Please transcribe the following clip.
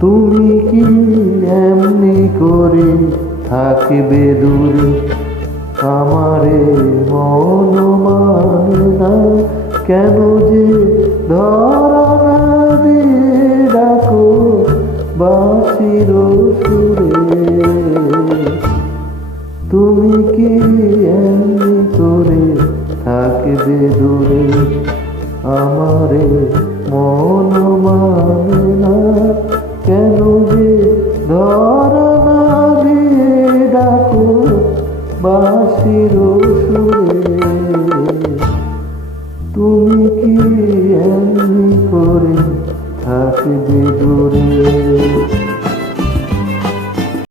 তুমি কি এমনি করে থাকবে দূরে, আমারে মন মানে না কেন যে ধরা না দিয়ে ডাকো বাঁশির সুরে।